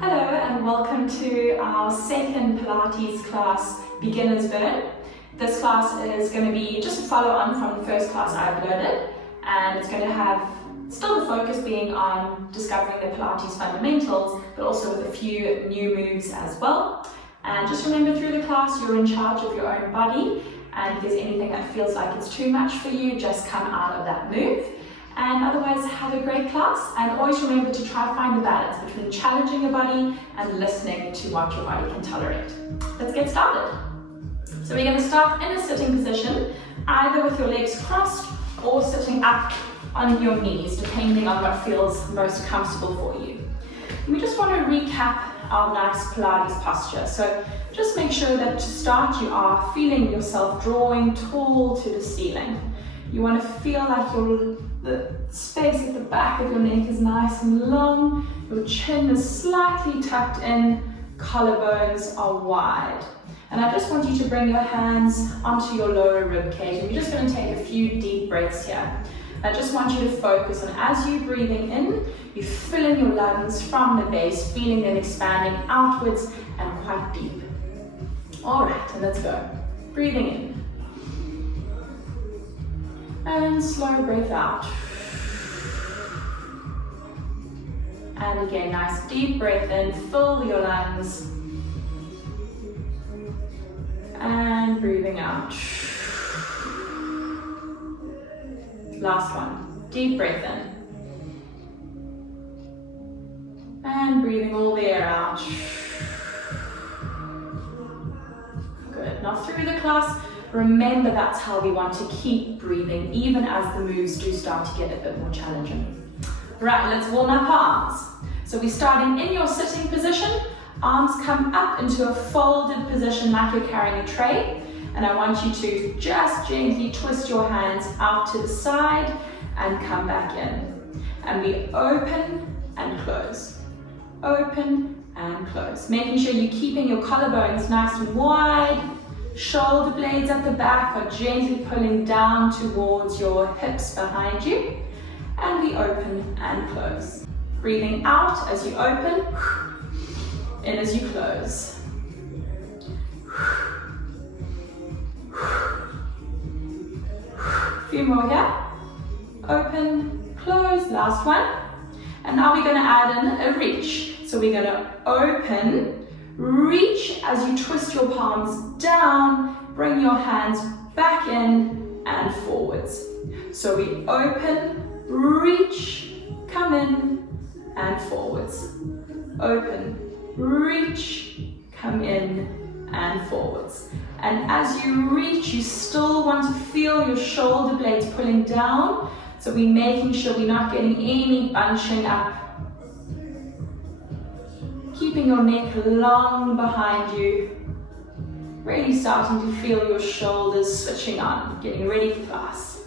Hello and welcome to our second Pilates class, Beginner's Burn. This class is going to be just a follow-on from the first class I uploaded, and it's going to have still the focus being on discovering the Pilates fundamentals, but also with a few new moves as well. And just remember, through the class you're in charge of your own body, and if there's anything that feels like it's too much for you, just come out of that move. And otherwise, have a great class, and always remember to try to find the balance between challenging your body and listening to what your body can tolerate. Let's get started. So we're going to start in a sitting position, either with your legs crossed or sitting up on your knees, depending on what feels most comfortable for you. And we just want to recap our nice Pilates posture. So just make sure that to start you are feeling yourself drawing tall to the ceiling. You want to feel like the space at the back of your neck is nice and long, your chin is slightly tucked in, collarbones are wide. And I just want you to bring your hands onto your lower rib cage, and you're just going to take a few deep breaths here. I just want you to focus on, as you're breathing in, you're filling your lungs from the base, feeling them expanding outwards and quite deep. Alright, and let's go. Breathing in. And slow breath out. And again, nice deep breath in, fill your lungs. And breathing out. Last one, deep breath in. And breathing all the air out. Good, now through the class, remember that's how we want to keep breathing, even as the moves do start to get a bit more challenging. Right, let's warm up our arms. So we're starting in your sitting position. Arms come up into a folded position like you're carrying a tray. And I want you to just gently twist your hands out to the side and come back in. And we open and close. Open and close. Making sure you're keeping your collarbones nice and wide. Shoulder blades at the back are gently pulling down towards your hips behind you. And we open and close. Breathing out as you open, in as you close. A few more here. Open, close, last one. And now we're going to add in a reach. So we're going to open, reach as you twist your palms down, bring your hands back in and forwards. So we open, reach, come in and forwards. Open, reach, come in and forwards. And as you reach, you still want to feel your shoulder blades pulling down. So we're making sure we're not getting any bunching up. Keeping your neck long behind you. Really starting to feel your shoulders switching on, getting ready for class.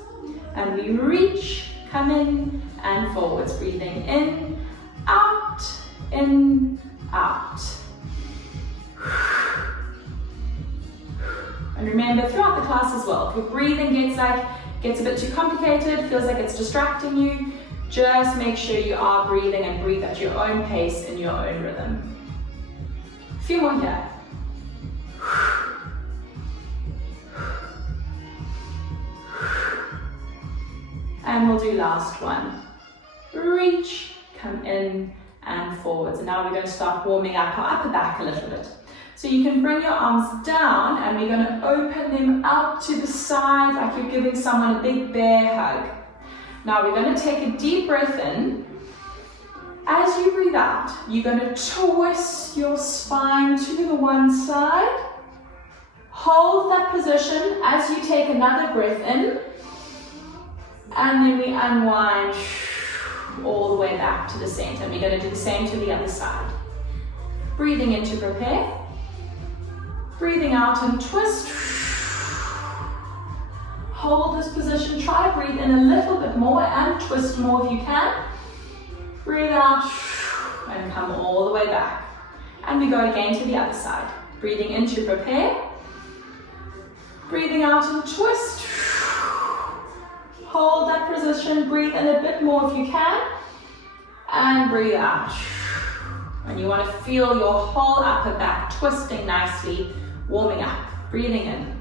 And we reach, come in and forwards. Breathing in, out, in, out. And remember, throughout the class as well, if your breathing gets a bit too complicated, feels like it's distracting you, just make sure you are breathing and breathe at your own pace in your own rhythm. A few more here. And we'll do last one. Reach, come in and forwards. And now we're going to start warming up our upper back a little bit. So you can bring your arms down, and we're going to open them out to the side like you're giving someone a big bear hug. Now we're going to take a deep breath in. As you breathe out, you're going to twist your spine to the one side. Hold that position as you take another breath in. And then we unwind all the way back to the center. And we're going to do the same to the other side. Breathing in to prepare. Breathing out and twist. Hold this position. Try to breathe in a little bit more and twist more if you can. Breathe out and come all the way back. And we go again to the other side. Breathing in to prepare. Breathing out and twist. Hold that position. Breathe in a bit more if you can. And breathe out. And you want to feel your whole upper back twisting nicely, warming up. Breathing in.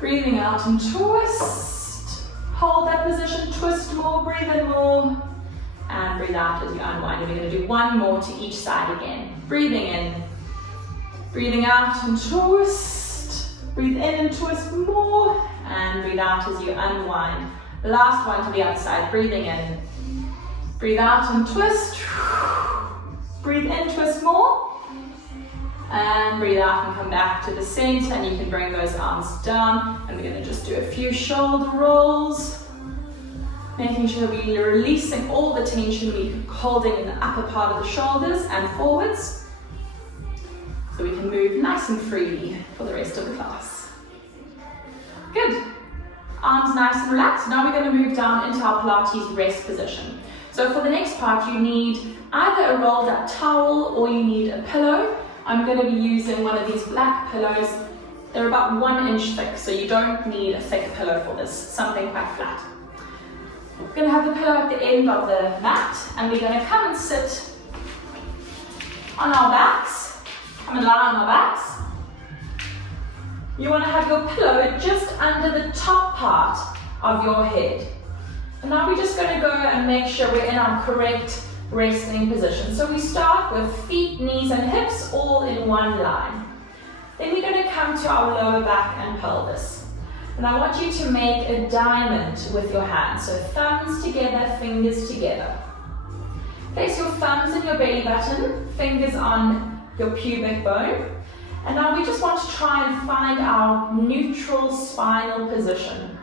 Breathing out and twist. Hold that position, twist more, breathe in more. And breathe out as you unwind. And we're going to do one more to each side again. Breathing in. Breathing out and twist. Breathe in and twist more. And breathe out as you unwind. Last one to the other side. Breathing in. Breathe out and twist. Breathe in, twist more. And breathe out and come back to the center. And you can bring those arms down. And we're going to just do a few shoulder rolls. Making sure we're releasing all the tension we're holding in the upper part of the shoulders and forwards. So we can move nice and freely for the rest of the class. Good. Arms nice and relaxed. Now we're going to move down into our Pilates rest position. So for the next part, you need either a rolled up towel or you need a pillow. I'm going to be using one of these black pillows. They're about 1 inch thick, so you don't need a thick pillow for this, something quite flat. We're going to have the pillow at the end of the mat, and we're going to come and sit on our backs. Come and lie on our backs. You want to have your pillow just under the top part of your head. And now we're just going to go and make sure we're in our correct resting position. So we start with feet, knees and hips all in one line. Then we're going to come to our lower back and pelvis. And I want you to make a diamond with your hands. So thumbs together, fingers together. Place your thumbs in your belly button, fingers on your pubic bone. And now we just want to try and find our neutral spinal position.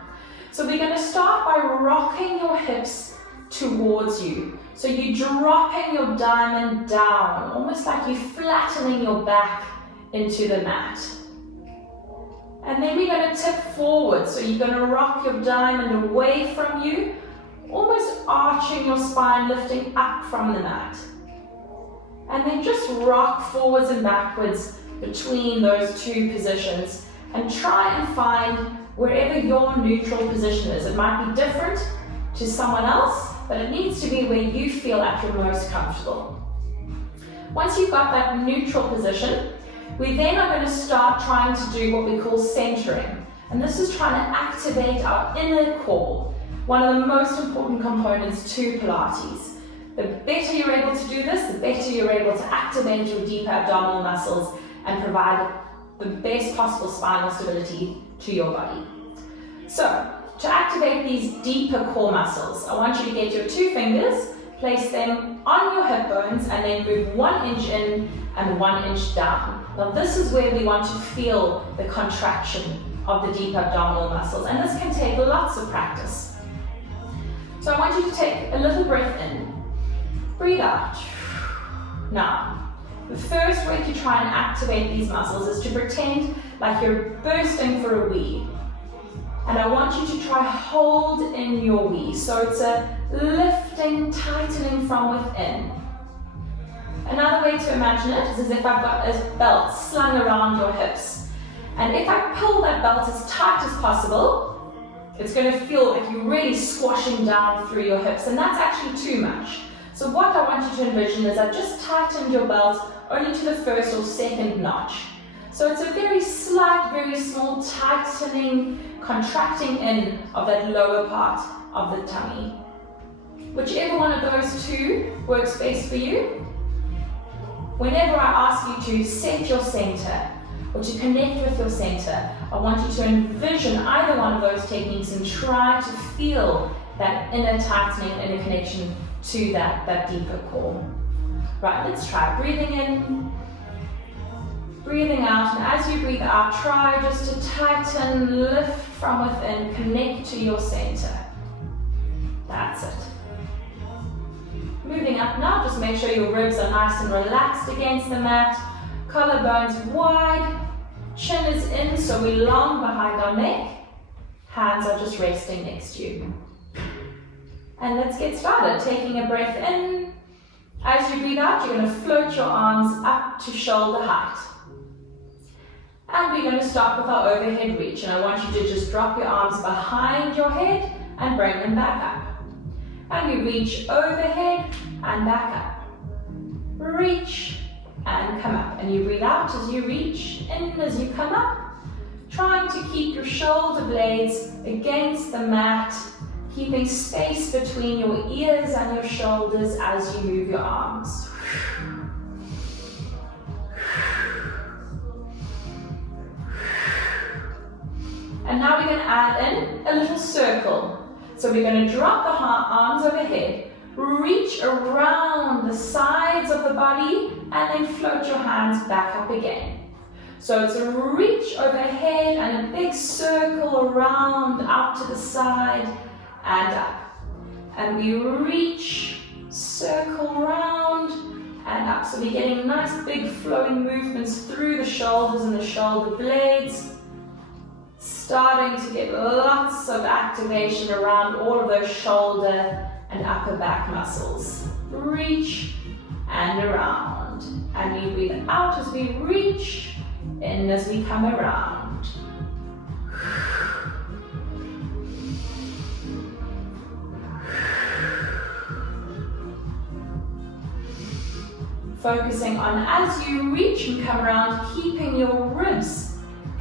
So we're going to start by rocking your hips towards you. So you're dropping your diamond down, almost like you're flattening your back into the mat. And then we're going to tip forward. So you're going to rock your diamond away from you, almost arching your spine, lifting up from the mat. And then just rock forwards and backwards between those two positions and try and find wherever your neutral position is. It might be different to someone else, but it needs to be where you feel at your most comfortable. Once you've got that neutral position, we then are going to start trying to do what we call centering. And this is trying to activate our inner core, one of the most important components to Pilates. The better you're able to do this, the better you're able to activate your deeper abdominal muscles and provide the best possible spinal stability to your body. So, to activate these deeper core muscles, I want you to get your 2 fingers, place them on your hip bones, and then move 1 inch in and 1 inch down. Now this is where we want to feel the contraction of the deep abdominal muscles, and this can take lots of practice. So I want you to take a little breath in, breathe out. Now, the first way to try and activate these muscles is to pretend like you're bursting for a wee. And I want you to try hold in your wee. So it's a lifting, tightening from within. Another way to imagine it is as if I've got a belt slung around your hips. And if I pull that belt as tight as possible, it's going to feel like you're really squashing down through your hips, and that's actually too much. So what I want you to envision is I've just tightened your belt only to the first or second notch. So it's a very slight, very small tightening, contracting in of that lower part of the tummy. Whichever one of those two works best for you. Whenever I ask you to set your center or to connect with your center, I want you to envision either one of those techniques and try to feel that inner tightening, inner connection to that deeper core. Right, let's try breathing in, breathing out, and as you breathe out, try just to tighten, lift from within, connect to your center. That's it. Moving up now, just make sure your ribs are nice and relaxed against the mat, collarbones wide, chin is in, so we're long behind our neck, hands are just resting next to you. And let's get started, taking a breath in. As you breathe out, you're going to float your arms up to shoulder height. And we're going to start with our overhead reach. And I want you to just drop your arms behind your head and bring them back up. And we reach overhead and back up. reach, and come up. And you breathe out as you reach, in as you come up, trying to keep your shoulder blades against the mat, keeping space between your ears and your shoulders as you move your arms. And now we're going to add in a little circle. So we're going to drop the arms overhead, reach around the sides of the body, and then float your hands back up again. So it's a reach overhead and a big circle around, out to the side and up. And we reach, circle around and up. So we're getting nice big flowing movements through the shoulders and the shoulder blades. Starting to get lots of activation around all of those shoulder and upper back muscles. Reach and around. And we breathe out as we reach, in as we come around. Focusing on as you reach and come around, keeping your ribs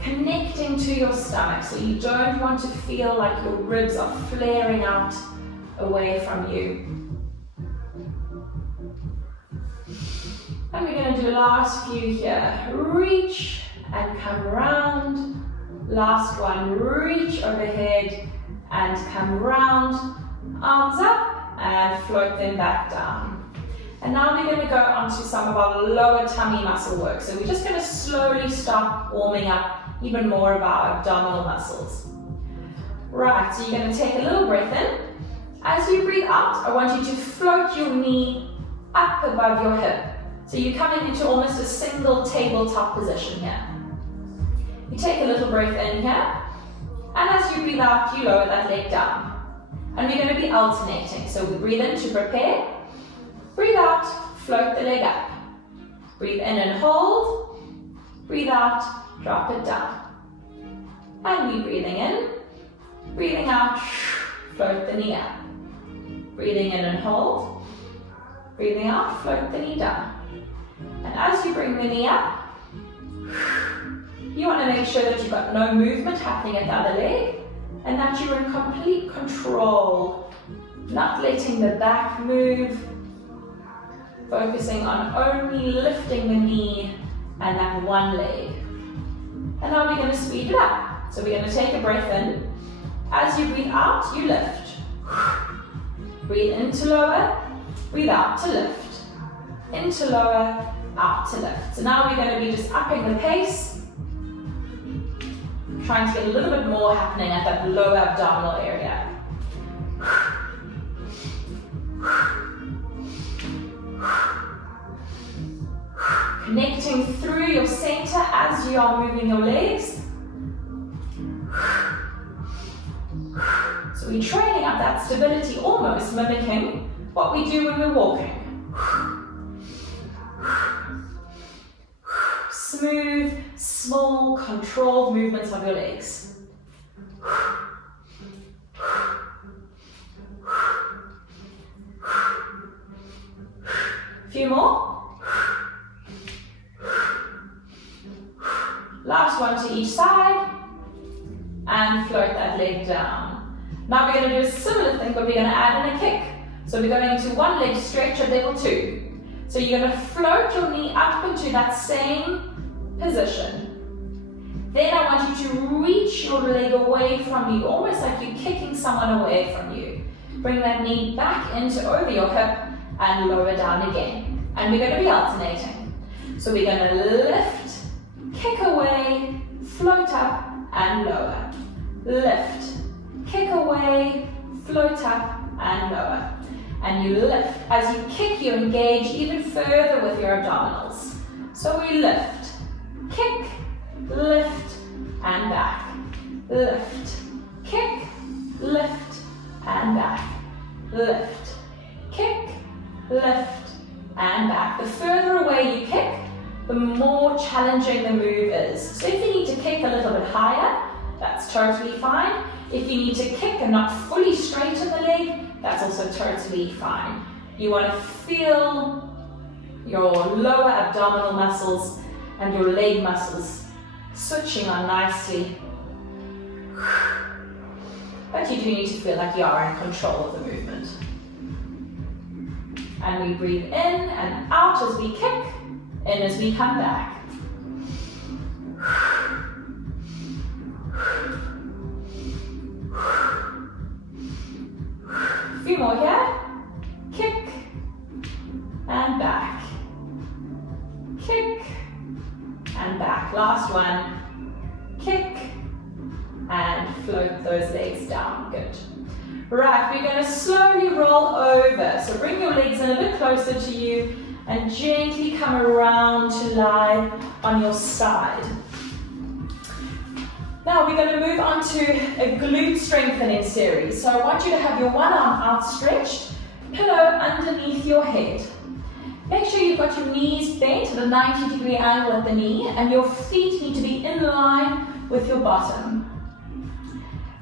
connecting to your stomach, so you don't want to feel like your ribs are flaring out away from you. And we're going to do last few here. Reach and come around. Last one, reach overhead and come round. Arms up and float them back down. And now we're going to go on to some of our lower tummy muscle work. So we're just going to slowly start warming up even more of our abdominal muscles. Right, so you're going to take a little breath in. As you breathe out, I want you to float your knee up above your hip. So you're coming into almost a single tabletop position here. You take a little breath in here, and as you breathe out, you lower that leg down. And we're going to be alternating. So we breathe in to prepare, breathe out, float the leg up. Breathe in and hold, breathe out, drop it down. And we breathing in, breathing out, float the knee up. Breathing in and hold, breathing out, float the knee down. And as you bring the knee up, you want to make sure that you've got no movement happening at the other leg and that you're in complete control, not letting the back move, focusing on only lifting the knee and that one leg. And now we're going to speed it up. So we're going to take a breath in. As you breathe out, you lift. Breathe in to lower, breathe out to lift. In to lower, out to lift. So now we're going to be just upping the pace, trying to get a little bit more happening at that lower abdominal area. Connecting through your center as you are moving your legs. So we're training up that stability, almost mimicking what we do when we're walking. Smooth, small, controlled movements of your legs. A few more. Last one to each side. And float that leg down. Now we're going to do a similar thing, but we're going to add in a kick. So we're going into one leg stretch at level 2. So you're going to float your knee up into that same position. Then I want you to reach your leg away from you, almost like you're kicking someone away from you. Bring that knee back into over your hip and lower down again. And we're going to be alternating. So we're going to lift, kick away, float up and lower. Lift, kick away, float up and lower. And you lift. As you kick, you engage even further with your abdominals. So we lift, kick, lift and back. Lift, kick, lift and back. Lift, kick, lift and back. The further away you kick, the more challenging the move is. So if you need to kick a little bit higher, that's totally fine. If you need to kick and not fully straighten the leg, that's also totally fine. You want to feel your lower abdominal muscles and your leg muscles switching on nicely. But you do need to feel like you are in control of the movement. And we breathe in and out as we kick, in as we come back. A few more here. Kick and back. Kick and back. Last one. Kick and float those legs down. Good. Right, we're going to slowly roll over. So bring your legs in a bit closer to you and gently come around to lie on your side. Now we're going to move on to a glute strengthening series. So I want you to have your one arm outstretched, pillow underneath your head. Make sure you've got your knees bent at a 90-degree angle at the knee, and your feet need to be in line with your bottom.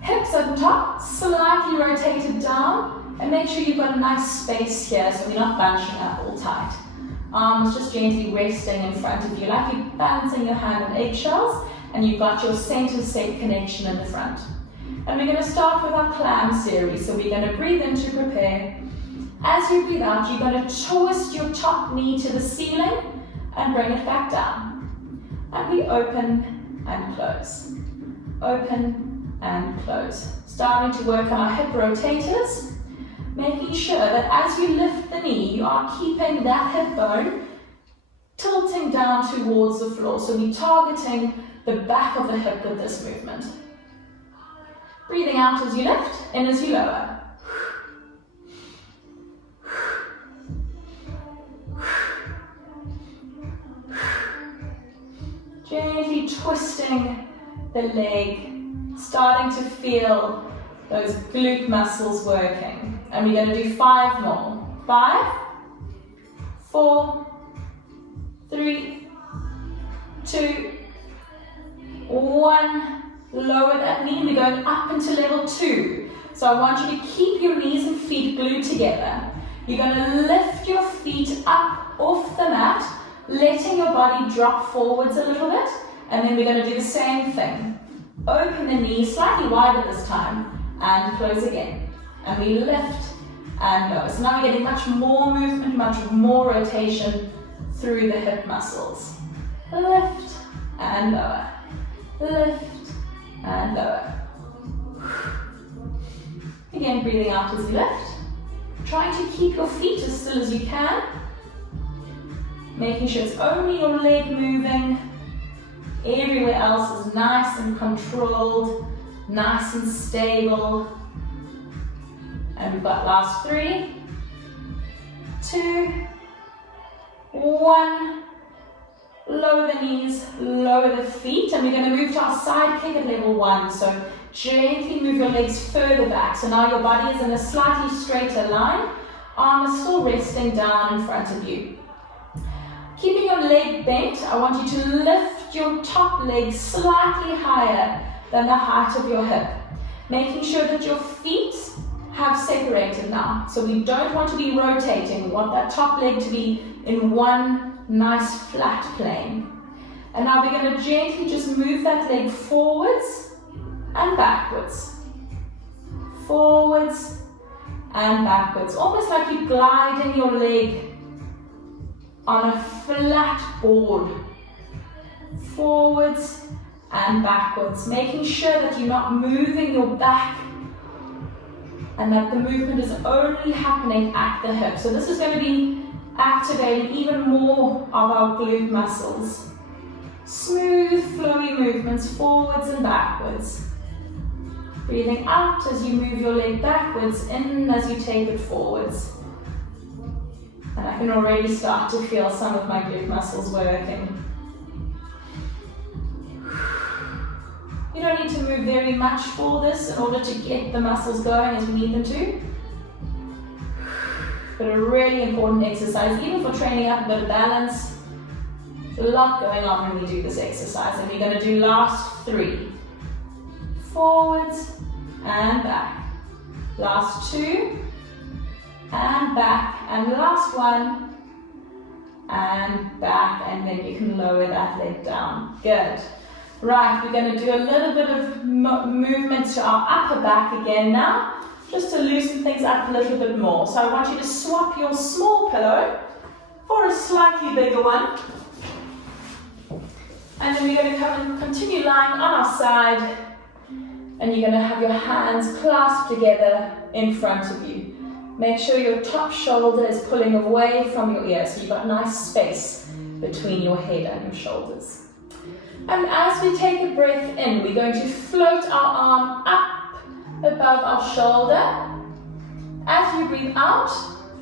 Hips at the top, slightly rotated down, and make sure you've got a nice space here so we're not bunching up all tight. Arms just gently resting in front of you, like you're balancing your hand on eggshells, and you've got your center set connection in the front. And we're going to start with our clam series, so we're going to breathe in to prepare. As you breathe out, you're going to twist your top knee to the ceiling and bring it back down. And we open and close. Open and close. Starting to work on our hip rotators, making sure that as you lift the knee, you are keeping that hip bone tilting down towards the floor. So we're targeting the back of the hip with this movement. Breathing out as you lift, in as you lower. Gently twisting the leg, starting to feel those glute muscles working. And we're going to do 5 more. 5, 4, 3, 2, 1. Lower that knee. We're going up into level 2. So I want you to keep your knees and feet glued together. You're going to lift your feet up off the mat, letting your body drop forwards a little bit, and then we're going to do the same thing. Open the knees slightly wider this time, and close again. And we lift and lower. So now we're getting much more movement, much more rotation through the hip muscles. Lift and lower. Lift and lower. Again, breathing out as you lift. Trying to keep your feet as still as you can. Making sure it's only your leg moving. Everywhere else is nice and controlled, nice and stable. And we've got last 3, 2, 1. Lower the knees, lower the feet, and we're going to move to our side kick at level 1. So gently move your legs further back. So now your body is in a slightly straighter line. Arm is still resting down in front of you. Keeping your leg bent, I want you to lift your top leg slightly higher than the height of your hip. Making sure that your feet have separated now. So we don't want to be rotating. We want that top leg to be in one nice flat plane. And now we're going to gently just move that leg forwards and backwards. Forwards and backwards. Almost like you're gliding your leg on a flat board. Forwards and backwards. Making sure that you're not moving your back and that the movement is only happening at the hip. So this is going to be activating even more of our glute muscles. Smooth, flowy movements forwards and backwards. Breathing out as you move your leg backwards, in as you take it forwards. And I can already start to feel some of my glute muscles working. You don't need to move very much for this in order to get the muscles going as we need them to. But a really important exercise, even for training up a bit of balance. There's a lot going on when we do this exercise, and we're going to do last 3. Forwards and back. Last 2 and back. And last 1. and back, and then you can lower that leg down. Good. Right, we're going to do a little bit of movement to our upper back again now, just to loosen things up a little bit more. So I want you to swap your small pillow for a slightly bigger one. And then we're going to come and continue lying on our side, and you're going to have your hands clasped together in front of you. Make sure your top shoulder is pulling away from your ear, so you've got nice space between your head and your shoulders. And as we take a breath in, we're going to float our arm up above our shoulder. As you breathe out,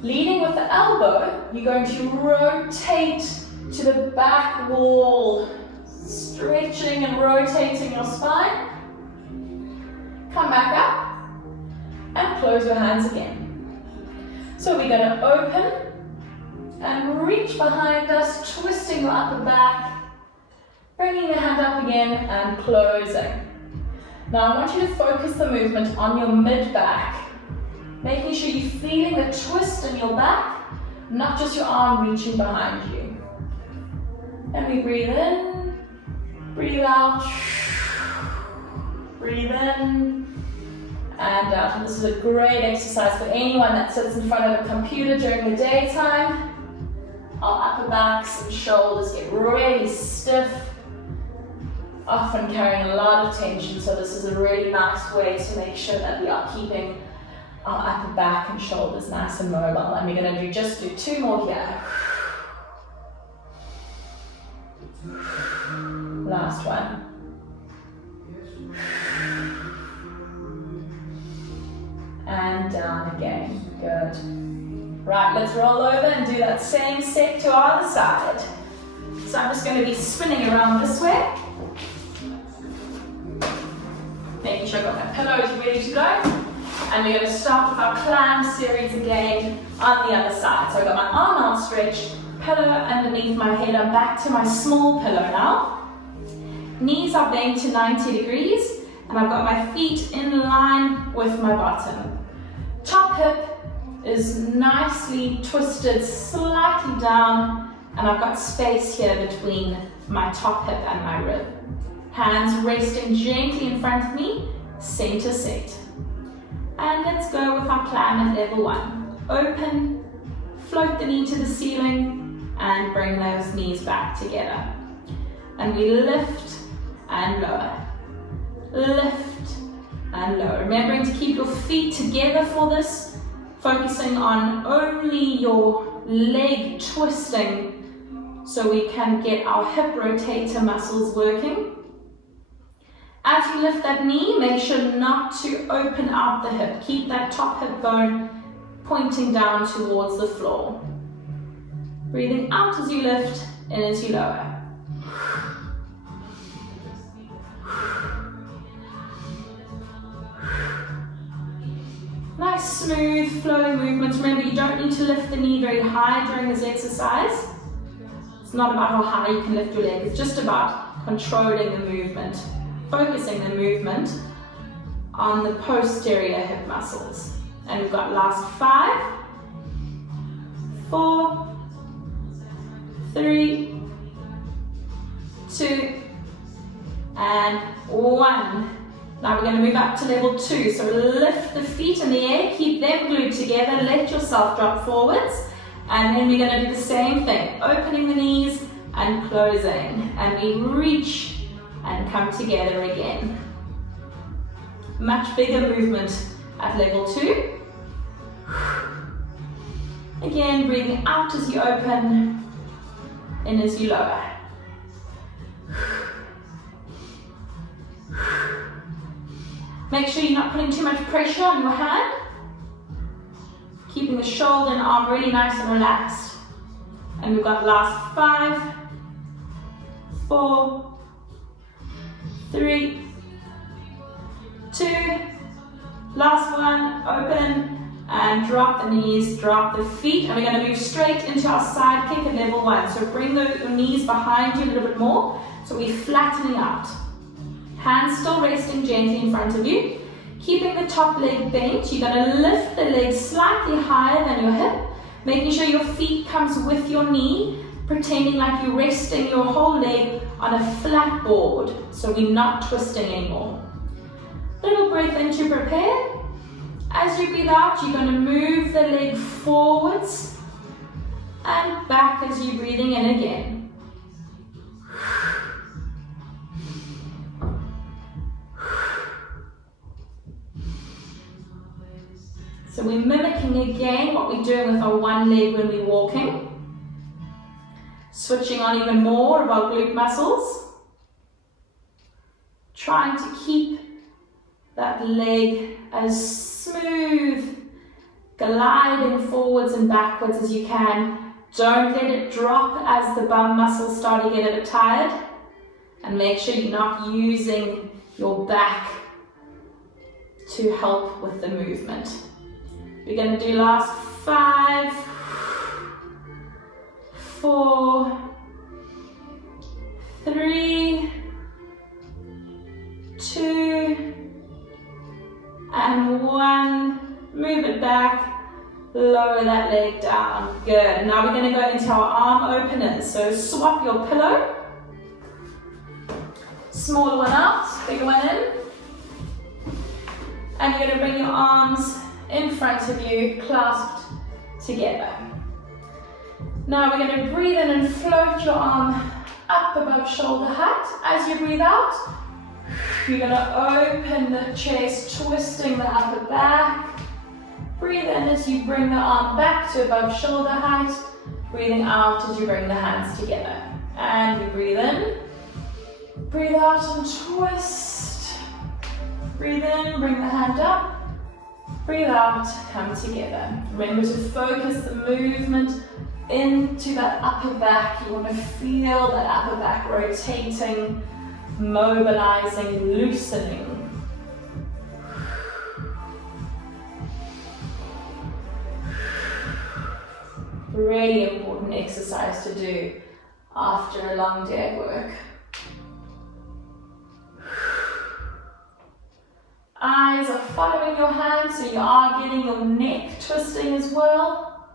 leading with the elbow, you're going to rotate to the back wall, stretching and rotating your spine. Come back up and close your hands again. So we're going to open and reach behind us, twisting your upper back, bringing the hand up again and closing. Now I want you to focus the movement on your mid-back, making sure you're feeling the twist in your back, not just your arm reaching behind you. And we breathe in, breathe out, breathe in and out. And this is a great exercise for anyone that sits in front of a computer during the daytime. Our upper backs and shoulders get really stiff, often carrying a lot of tension, so this is a really nice way to make sure that we are keeping our upper back and shoulders nice and mobile. And we're going to just do 2 more here. Last one. And down again. Good. Right, let's roll over and do that same set to our other side. So I'm just going to be spinning around this way, making sure I've got my pillows ready to go. And we're going to start with our climb series again on the other side. So I've got my arm outstretched, pillow underneath my head. I'm back to my small pillow now. Knees are bent to 90 degrees, and I've got my feet in line with my bottom. Top hip is nicely twisted slightly down, and I've got space here between my top hip and my rib. Hands resting gently in front of me, center set. And let's go with our climb at level 1. Open, float the knee to the ceiling, and bring those knees back together. And we lift and lower. Lift and lower. Remembering to keep your feet together for this, focusing on only your leg twisting so we can get our hip rotator muscles working. As you lift that knee, make sure not to open out the hip. Keep that top hip bone pointing down towards the floor. Breathing out as you lift, in as you lower. Nice, smooth, flowing movements. Remember, you don't need to lift the knee very high during this exercise. It's not about how high you can lift your leg. It's just about controlling the movement, focusing the movement on the posterior hip muscles. And we've got last 5, 4, 3, 2, and 1. Now we're going to move up to level 2. So lift the feet in the air, keep them glued together, let yourself drop forwards. And then we're going to do the same thing, opening the knees and closing. And we reach and come together again. Much bigger movement at level 2. Again, breathing out as you open, in as you lower. Make sure you're not putting too much pressure on your hand. Keeping the shoulder and arm really nice and relaxed. And we've got last 5, 4, 3, 2, last one, open, and drop the knees, drop the feet, and we're going to move straight into our side kick at level 1. So bring your knees behind you a little bit more, so we're flattening out. Hands still resting gently in front of you. Keeping the top leg bent, you're going to lift the leg slightly higher than your hip, making sure your feet comes with your knee, pretending like you're resting your whole leg on a flat board, so we're not twisting anymore. Little breath in to prepare. As you breathe out, you're going to move the leg forwards and back as you're breathing in again. So we're mimicking again what we're doing with our one leg when we're walking. Switching on even more of our glute muscles. Trying to keep that leg as smooth, gliding forwards and backwards as you can. Don't let it drop as the bum muscles start to get a bit tired. And make sure you're not using your back to help with the movement. We're going to do last 5, 4, 3, 2, and 1. Move it back, lower that leg down. Good. Now we're going to go into our arm openers. So swap your pillow. Smaller one out, bigger one in. And you're going to bring your arms in front of you, clasped together. Now we're going to breathe in and float your arm up above shoulder height. As you breathe out, you're going to open the chest, twisting the upper back. Breathe in as you bring the arm back to above shoulder height. Breathing out as you bring the hands together. And you breathe in. Breathe out and twist. Breathe in, bring the hand up. Breathe out, come together. Remember to focus the movement into that upper back. You want to feel that upper back rotating, mobilizing, loosening. Really important exercise to do after a long day at work. Eyes are following your hands, so you are getting your neck twisting as well.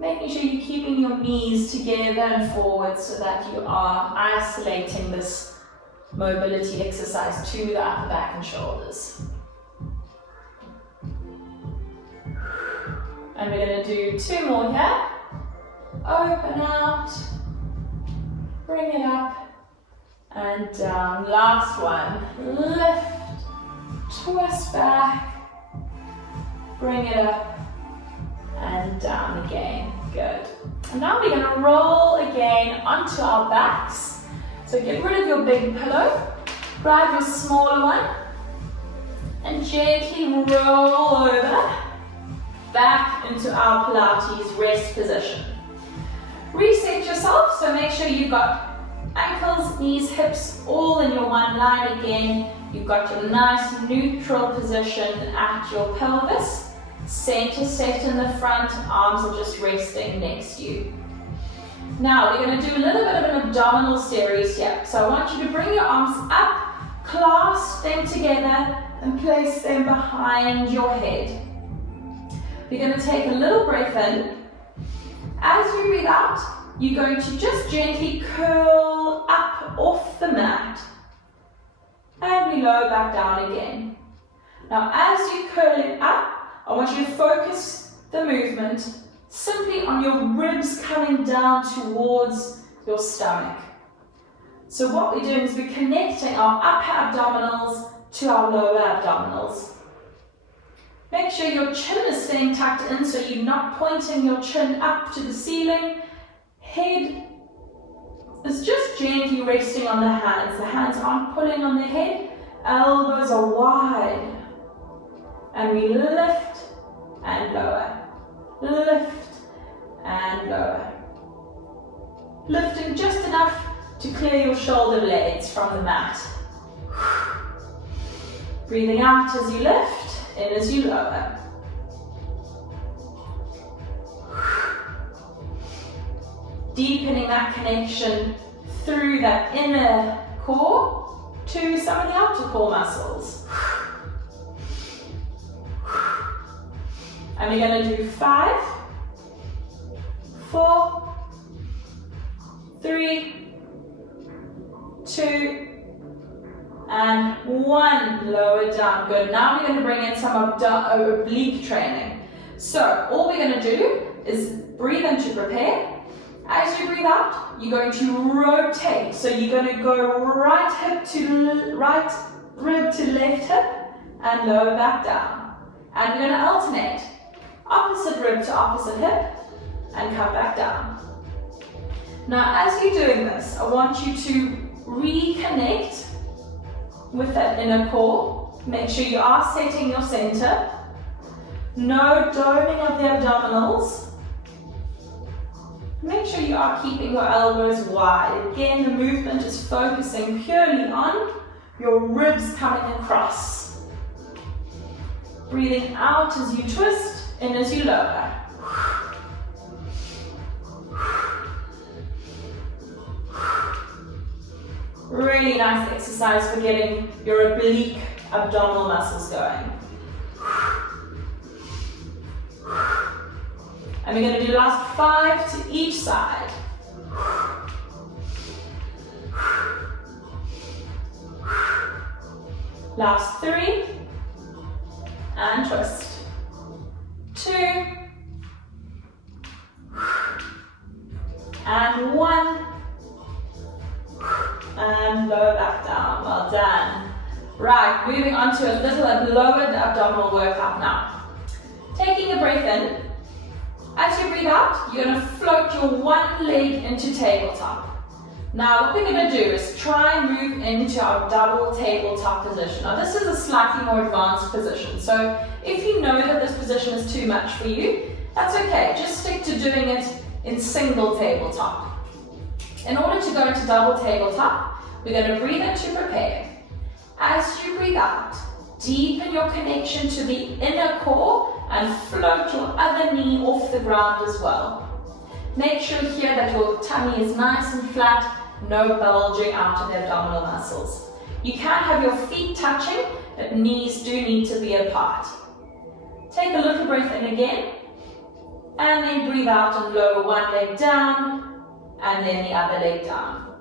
Making sure you're keeping your knees together and forward so that you are isolating this mobility exercise to the upper back and shoulders. And we're going to do 2 more here. Open out, bring it up, and down. Last one. Lift, twist back, bring it up, and down again. Good. And now we're going to roll again onto our backs. So get rid of your big pillow, grab your smaller one, and gently roll over back into our Pilates rest position. Reset yourself, so make sure you've got ankles, knees, hips all in your one line again. You've got your nice neutral position at your pelvis. Center set in the front, arms are just resting next to you. Now we're going to do a little bit of an abdominal series here. So I want you to bring your arms up, clasp them together and place them behind your head. We're going to take a little breath in. As you breathe out, you're going to just gently curl up off the mat. And we lower back down again. Now as you're curling up, I want you to focus the movement simply on your ribs coming down towards your stomach. So what we're doing is we're connecting our upper abdominals to our lower abdominals. Make sure your chin is staying tucked in so you're not pointing your chin up to the ceiling. Head is just gently resting on the hands. The hands aren't pulling on the head. Elbows are wide. And we lift and lower. Lift and lower. Lifting just enough to clear your shoulder blades from the mat. Breathing out as you lift, in as you lower. Deepening that connection through that inner core to some of the outer core muscles. And we're going to do 5, 4, 3, 2, and 1. Lower down. Good. Now we're going to bring in some oblique training. So all we're going to do is breathe in to prepare. As you breathe out, you're going to rotate. So you're going to go right hip to right rib to left hip and lower back down. And we're going to alternate. Opposite rib to opposite hip and come back down. Now as you're doing this, I want you to reconnect with that inner core. Make sure you are setting your center. No doming of the abdominals. Make sure you are keeping your elbows wide. Again, the movement is focusing purely on your ribs coming across. Breathing out as you twist, in as you lower. Really nice exercise for getting your oblique abdominal muscles going. And we're going to do the last 5 to each side. Last 3. And twist. 2. And 1. And lower back down. Well done. Right, moving on to a little lowered abdominal workout now. Taking a breath in. As you breathe out, you're going to float your one leg into tabletop. Now what we're going to do is try and move into our double tabletop position. Now this is a slightly more advanced position, so if you know that this position is too much for you, that's okay. Just stick to doing it in single tabletop. In order to go into double tabletop, we're going to breathe in to prepare. As you breathe out, deepen your connection to the inner core and float your other knee off the ground as well. Make sure here that your tummy is nice and flat, no bulging out of the abdominal muscles. You can have your feet touching, but knees do need to be apart. Take a little breath in again, and then breathe out and lower one leg down, and then the other leg down.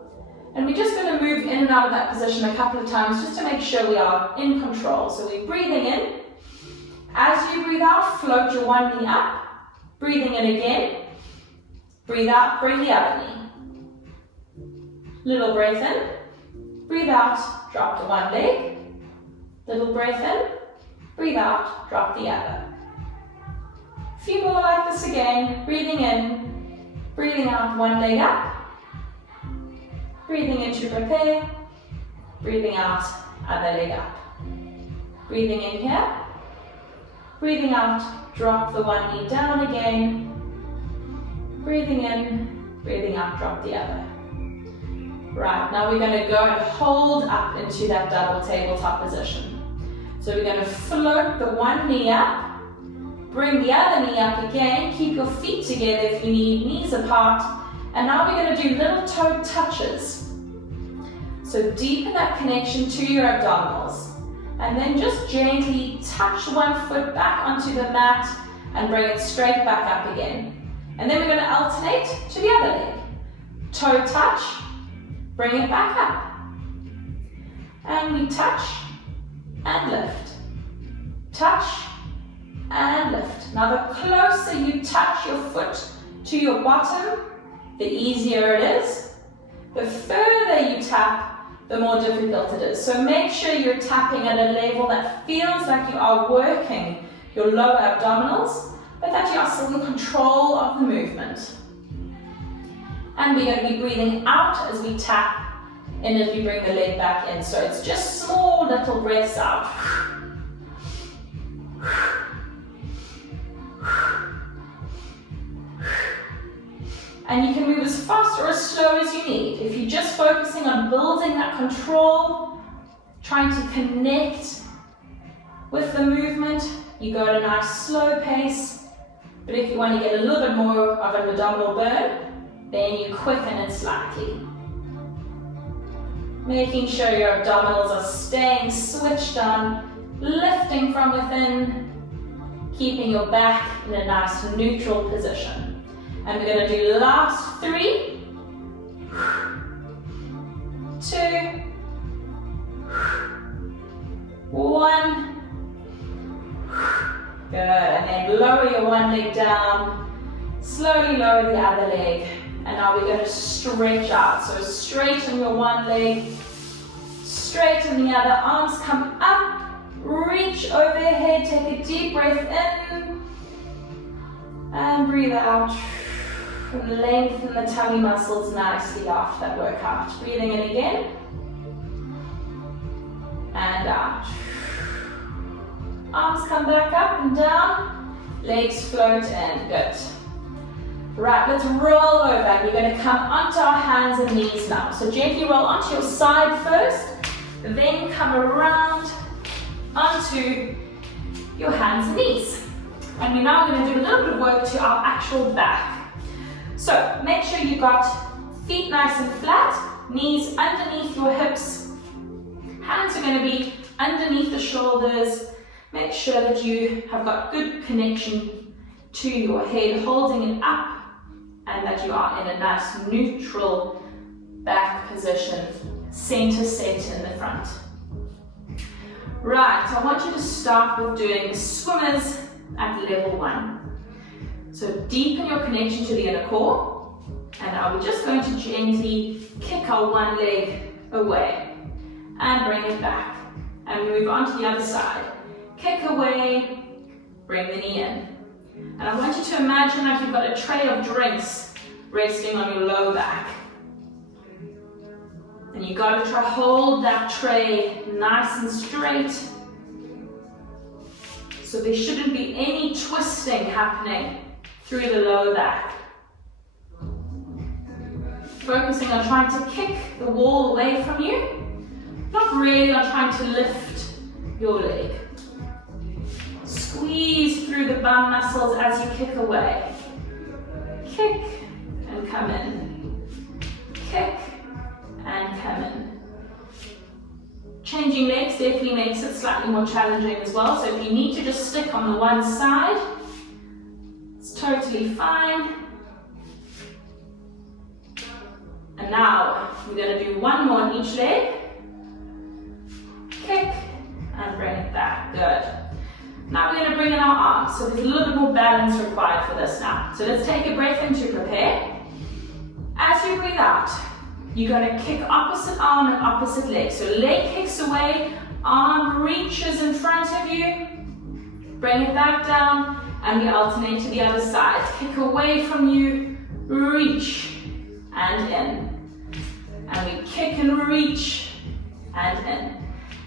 And we're just going to move in and out of that position a couple of times just to make sure we are in control. So we're breathing in. As you breathe out, float your one knee up. Breathing in again. Breathe out, bring the other knee. Little breath in. Breathe out, drop the one leg. Little breath in. Breathe out, drop the other. A few more like this again. Breathing in. Breathing out, one leg up. Breathing in to prepare. Breathing out, other leg up. Breathing in here. Breathing out, drop the one knee down again. Breathing in, breathing out, drop the other. Right, now we're going to go and hold up into that double tabletop position. So we're going to float the one knee up, bring the other knee up again, keep your feet together if you need, knees apart, and now we're going to do little toe touches. So deepen that connection to your abdominals. And then just gently touch one foot back onto the mat and bring it straight back up again. And then we're going to alternate to the other leg. Toe touch, bring it back up. And we touch and lift. Touch and lift. Now the closer you touch your foot to your bottom, the easier it is. The further you tap, the more difficult it is. So make sure you're tapping at a level that feels like you are working your lower abdominals, but that you are still in control of the movement. And we're going to be breathing out as we tap in as we bring the leg back in. So it's just small little breaths out. And you can move as fast or as slow as you need. If you're just focusing on building that control, trying to connect with the movement, you go at a nice slow pace. But if you want to get a little bit more of an abdominal burn, then you quicken it slightly. Making sure your abdominals are staying switched on, lifting from within, keeping your back in a nice neutral position. And we're going to do last 3, 2, 1. Good, and then lower your one leg down, slowly lower the other leg, and now we're going to stretch out. So straighten your one leg, straighten the other, arms come up, reach overhead, take a deep breath in, and breathe out. And lengthen the tummy muscles nicely after that workout. Breathing in again, and out. Arms come back up and down, legs float in, good. Right, let's roll over. We're going to come onto our hands and knees now. So gently roll onto your side first, then come around onto your hands and knees. And we're now going to do a little bit of work to our actual back. So make sure you got feet nice and flat, knees underneath your hips, hands are going to be underneath the shoulders. Make sure that you have got good connection to your head, holding it up, and that you are in a nice neutral back position, center set in the front. Right, I want you to start with doing swimmers at level 1. So deepen your connection to the inner core, and now we're just going to gently kick our one leg away and bring it back, and move on to the other side. Kick away, bring the knee in. And I want you to imagine like you've got a tray of drinks resting on your low back. And you've got to try to hold that tray nice and straight. So there shouldn't be any twisting happening through the lower back. Focusing on trying to kick the wall away from you, not really on trying to lift your leg. Squeeze through the bum muscles as you kick away. Kick and come in. Kick and come in. Changing legs definitely makes it slightly more challenging as well, so if you need to just stick on the one side, it's totally fine. And now we're going to do one more on each leg. Kick and bring it back. Good. Now we're going to bring in our arms. So there's a little bit more balance required for this now. So let's take a breath in to prepare. As you breathe out, you're going to kick opposite arm and opposite leg. So leg kicks away, arm reaches in front of you. Bring it back down, and we alternate to the other side. Kick away from you, reach, and in. And we kick and reach, and in.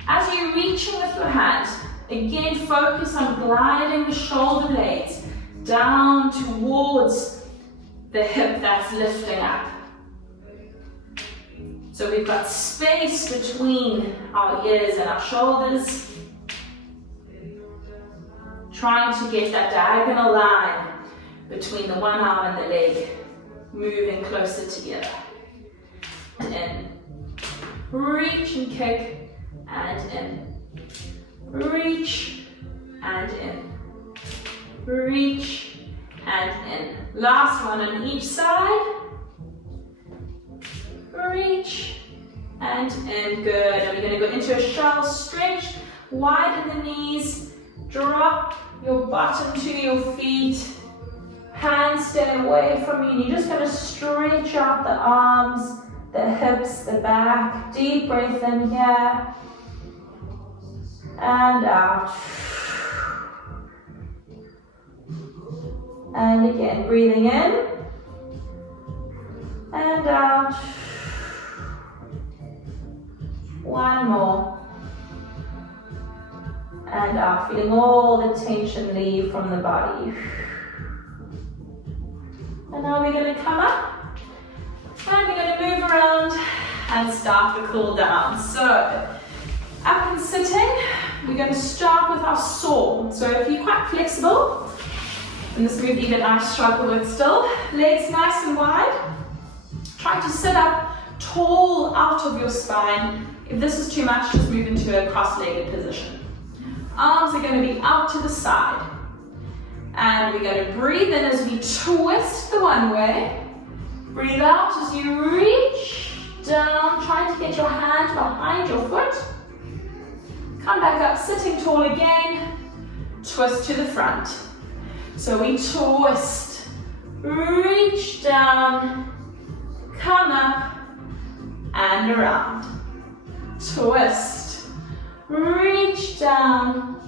As you're reaching with your hands, again focus on gliding the shoulder blades down towards the hip that's lifting up. So we've got space between our ears and our shoulders. Trying to get that diagonal line between the one arm and the leg, moving closer together. And in. Reach and kick, and in. Reach and in. Reach and in. Last one on each side. Reach and in. Good. And we're going to go into a shell stretch. Widen the knees. Drop your bottom to your feet. Hands stay away from you. And you're just going to stretch out the arms, the hips, the back. Deep breath in here. And out. And again, breathing in. And out. One more. And out, feeling all the tension leave from the body. And now we're going to come up. And we're going to move around and start the cool down. So, up and sitting, we're going to start with our saw. So if you're quite flexible, and this move even I struggle with still, legs nice and wide. Try to sit up tall out of your spine. If this is too much, just move into a cross-legged position. Arms are going to be out to the side. And we're going to breathe in as we twist the one way. Breathe out as you reach down, trying to get your hand behind your foot. Come back up, sitting tall again. Twist to the front. So we twist, reach down, come up, and around. Twist, reach down,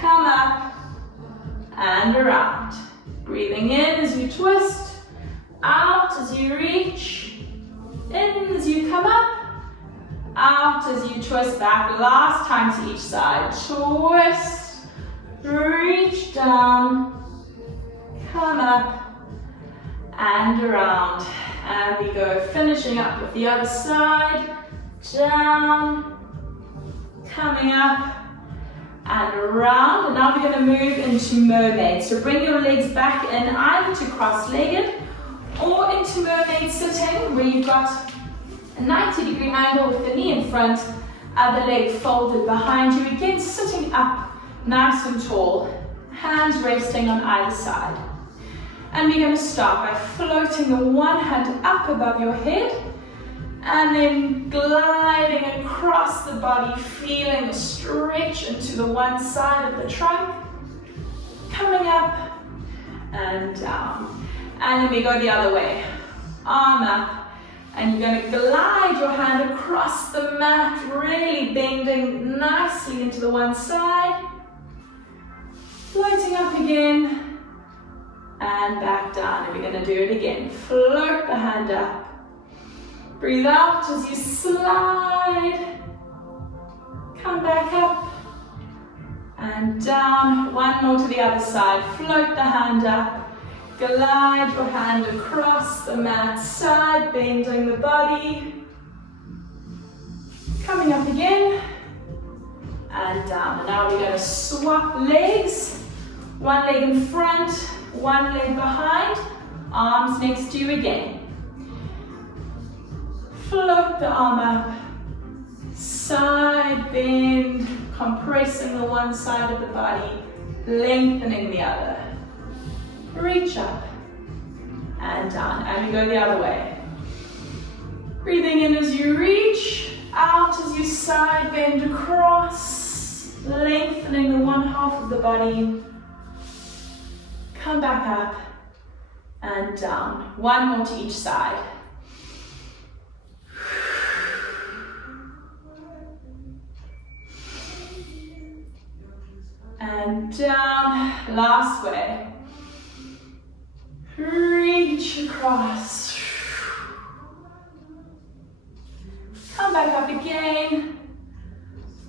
come up, and around. Breathing in as you twist, out as you reach, in as you come up, out as you twist back. Last time to each side. Twist, reach down, come up, and around. And we go finishing up with the other side. Down, coming up, and around. And now we're going to move into mermaid. So bring your legs back in, either to cross-legged or into mermaid sitting, where you've got a 90-degree angle with the knee in front, other leg folded behind you. Again, sitting up nice and tall, hands resting on either side. And we're going to start by floating the one hand up above your head, and then gliding across the body, feeling the stretch into the one side of the trunk, coming up and down. And then we go the other way, arm up, and you're going to glide your hand across the mat, really bending nicely into the one side, floating up again, and back down. And we're going to do it again. Float the hand up. Breathe out as you slide. Come back up and down. One more to the other side. Float the hand up. Glide your hand across the mat, side bending the body. Coming up again and down. And now we're going to swap legs. One leg in front, one leg behind, arms next to you again. Float the arm up, side bend, compressing the one side of the body, lengthening the other. Reach up and down, and we go the other way. Breathing in as you reach, out as you side bend across, lengthening the one half of the body. Come back up and down. One more to each side. And down, last way. Reach across. Come back up again.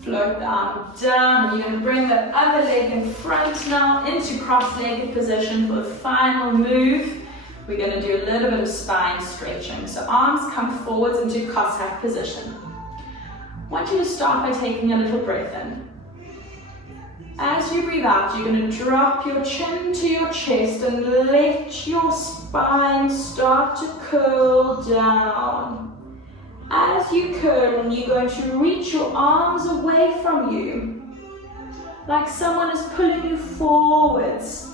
Float the arm down, and you're going to bring the other leg in front now into cross-legged position for the final move. We're going to do a little bit of spine stretching. So arms come forwards into Cossack position. I want you to start by taking a little breath in. As you breathe out, you're going to drop your chin to your chest and let your spine start to curl down. As you curl, you're going to reach your arms away from you, like someone is pulling you forwards.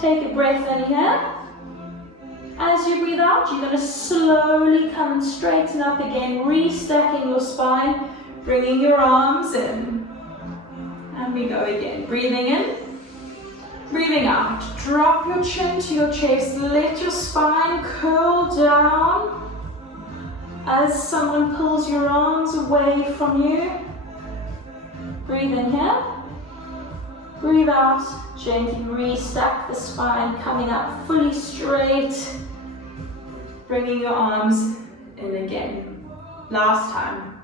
Take a breath in here. As you breathe out, you're going to slowly come and straighten up again, restacking your spine, bringing your arms in. And we go again. Breathing in, breathing out. Drop your chin to your chest, let your spine curl down as someone pulls your arms away from you. Breathe in here, breathe out, gently restack the spine, coming up fully straight, bringing your arms in again. Last time.